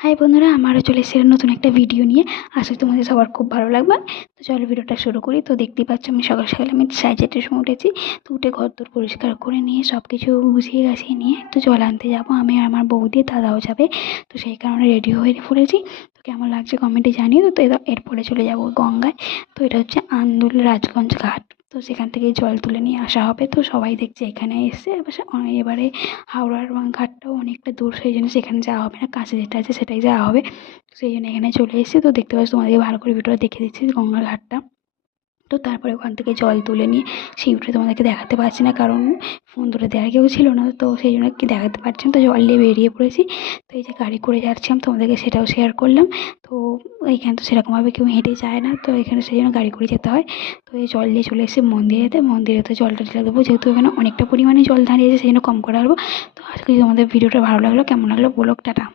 High বন্ধুরা, আমারও চলে এসেছে নতুন একটা ভিডিও নিয়ে। আশা করি তোমাদের সবার খুব ভালো লাগবে। তো চলো ভিডিওটা শুরু করি। তো দেখতেই পাচ্ছ আমি সকাল সকাল 4:30টার সময় উঠেছি। তো উঠে ঘরদোর পরিষ্কার করে নিয়ে সব কিছু গুছিয়ে গাছিয়ে নিয়ে তো জল আনতে যাবো। আমি আর আমার বৌদি, দাদাও যাবে। তো সেই কারণে রেডি হয়ে পড়েছি। তো কেমন লাগছে কমেন্টে জানিও। তো এরপরে চলে যাব গঙ্গায়। তো এটা হচ্ছে আন্দুল রাজগঞ্জ ঘাট। তো সেখান থেকে জল তুলে নিয়ে আসা হবে। তো সবাই দেখছে এখানে এসে এবারে হাওড়ার ঘাটটাও অনেকটা দূর, সেই জন্য সেখানে যাওয়া হবে না, কাছে যেটা আছে সেটাই যাওয়া হবে। সেই জন্য এখানে চলে এসেছি। তো দেখতে পাচ্ছি, তোমাদেরকে ভালো করে ভিডিওটা দেখে দিচ্ছি গঙ্গার ঘাটটা। তো তারপরে ওখান থেকে জল তুলে নিয়ে শিবটা তোমাদেরকে দেখাতে পারছি না, কারণ ফোন ধরে দেওয়ার কেউ ছিল না। তো সেই জন্য কি দেখাতে পারছি না। তো জল নিয়ে বেরিয়ে পড়েছি। তো এই যে গাড়ি করে যাচ্ছিলাম, তোমাদেরকে সেটাও শেয়ার করলাম। তো এইখানে তো সেরকমভাবে কেউ হেঁটে যায় না, তো এখানে সেই জন্য গাড়ি করে যেতে হয়। তো এই জল নিয়ে চলে এসেছি মন্দিরেতে জলটা ঢেলে দেবো, যেহেতু এখানে অনেকটা পরিমাণে জল দাঁড়িয়েছে, সেই জন্য কম করে আসবো। তো আজকে তোমাদের ভিডিওটা ভালো লাগলো, কেমন লাগলো বলো, টাটা।